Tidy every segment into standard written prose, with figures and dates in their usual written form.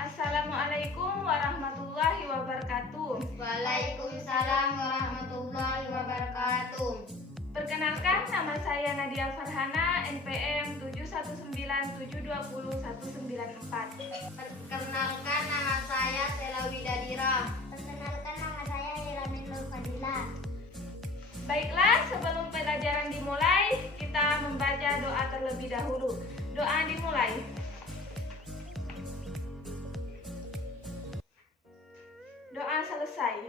Assalamualaikum warahmatullahi wabarakatuh. Waalaikumsalam warahmatullahi wabarakatuh. Perkenalkan, nama saya Nadia Farhana, NPM 719720194. Perkenalkan, nama saya Sela Widadira. Perkenalkan, nama saya Iramin Nur Fadila. Baiklah, sebelum pelajaran dimulai, kita membaca doa terlebih dahulu. Doa dimulai. Doa selesai.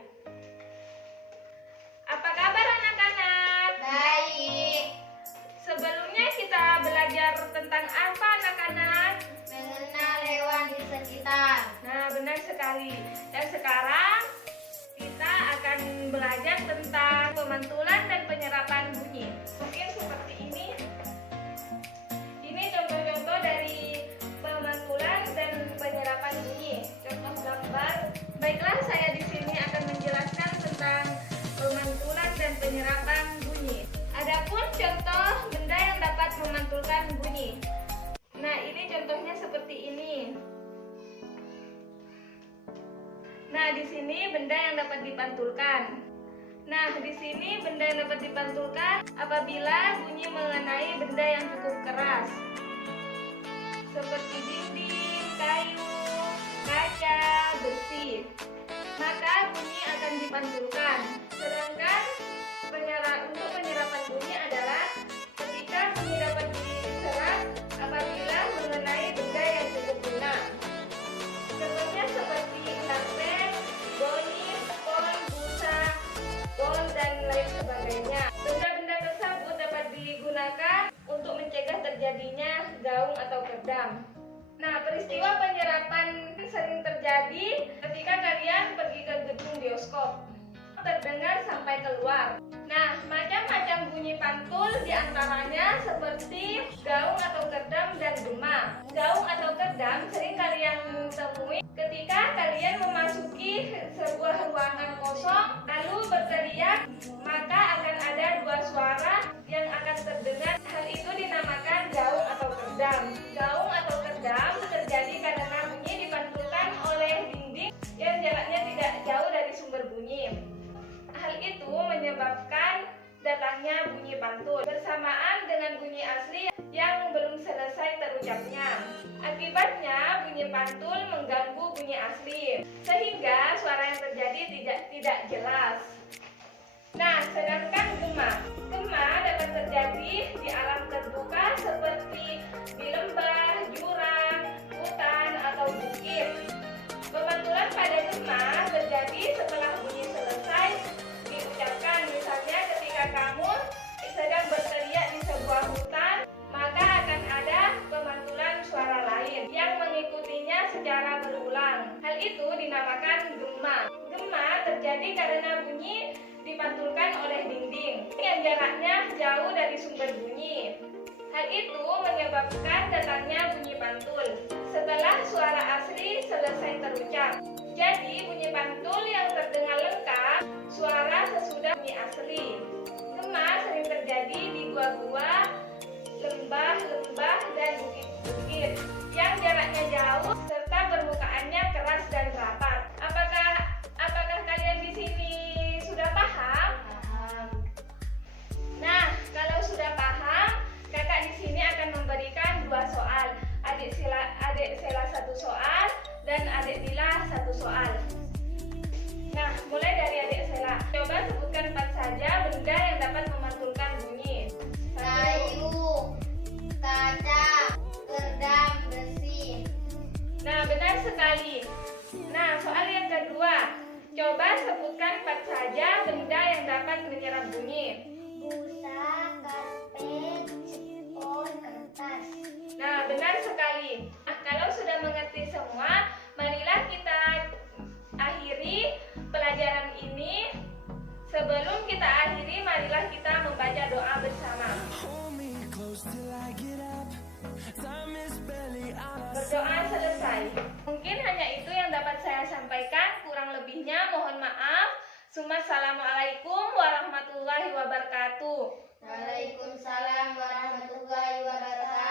Apa kabar anak-anak? Baik. Sebelumnya kita belajar tentang apa anak-anak? Mengenal hewan di sekitar. Nah, benar sekali. Dan sekarang kita akan belajar tentang pemantulan dan penyerapan bunyi. Mungkin seperti ini. Ini contoh-contoh dari pemantulan dan penyerapan bunyi. Contoh gambar. Baiklah, saya di sini akan menjelaskan tentang pemantulan dan penyerapan bunyi. Adapun contoh benda yang dapat memantulkan bunyi. Nah, ini contohnya seperti ini. Nah, di sini benda yang dapat dipantulkan. Nah, di sini benda yang dapat dipantulkan apabila bunyi mengenai benda yang cukup keras. Seperti dinding, kayu, kaca, besi. Maka bunyi akan dipantulkan. Sedangkan untuk penyerapan bunyi adalah ketika bunyi dapat diserap apabila mengenai benda yang cukup lunak. Contohnya seperti karpet, bonis, pol, busa, bol, dan lain sebagainya. Benda-benda tersebut dapat digunakan untuk mencegah terjadinya gaung atau kerdam. Nah, peristiwa penyerapan sering terjadi ketika kalian pergi ke gedung bioskop. Terdengar sampai keluar. Nah, macam-macam bunyi pantul diantaranya seperti gaung atau kerdam dan gema. Gaung atau kerdam sering kalian temui ketika kalian memasuki sebuah ruangan kosong lalu berteriak, maka akan ada dua suara yang akan terdengar. Hal itu dinamakan gaung atau kerdam. Gaung atau kerdam terjadi karena bunyi dipantulkan oleh dinding yang jaraknya tidak jauh dari sumber bunyi. Hal itu menyebabkan datangnya bunyi pantul bersamaan dengan bunyi asli yang belum selesai terucapnya. Akibatnya bunyi pantul mengganggu bunyi asli sehingga suara yang terjadi tidak jelas. Nah, sedangkan gema dapat terjadi di alam terbuka seperti di lembah, jurang, hutan, atau bukit. Pemantulan pada gema terjadi setelah bunyi selesai diucapkan. Misalnya ketika kamu sedang berteriak di sebuah hutan, maka akan ada pemantulan suara lain yang mengikutinya secara berulang. Hal itu dinamakan gema. Gema terjadi karena bunyi dipantulkan oleh dinding yang jaraknya jauh dari sumber bunyi. Hal itu menyebabkan datangnya bunyi pantul setelah suara asli selesai terucap. Jadi bunyi pantul yang terdengar lengkap suara sesudah bunyi asli. Gema sering terjadi di gua-gua, lembah-lembah, dan bukit-bukit yang jaraknya jauh serta permukaannya keras dan rapat. Apakah kalian di sini sudah paham? Paham. Nah, kalau sudah paham, kakak di sini akan memberikan dua soal. Adik Sela satu soal dan adik Dila satu soal. Nah, mulai dari adik Sela. Coba sebutkan 4 saja benda yang dapat memantulkan bunyi. Kayu, kaca, kerdam, besi. Nah, benar sekali. Nah, soal yang kedua. Coba sebutkan 4 saja benda yang dapat menyerap bunyi. Busa, karpet, pol, kertas. Nah, benar sekali. Nah, kalau sudah mengerti semua, marilah kita akhiri pelajaran ini. Sebelum kita akhiri, marilah kita membaca doa bersama. Berdoa selesai. Mungkin hanya itu yang dapat saya sampaikan. Kurang lebihnya mohon maaf. Assalamualaikum warahmatullahi wabarakatuh. Waalaikumsalam warahmatullahi wabarakatuh.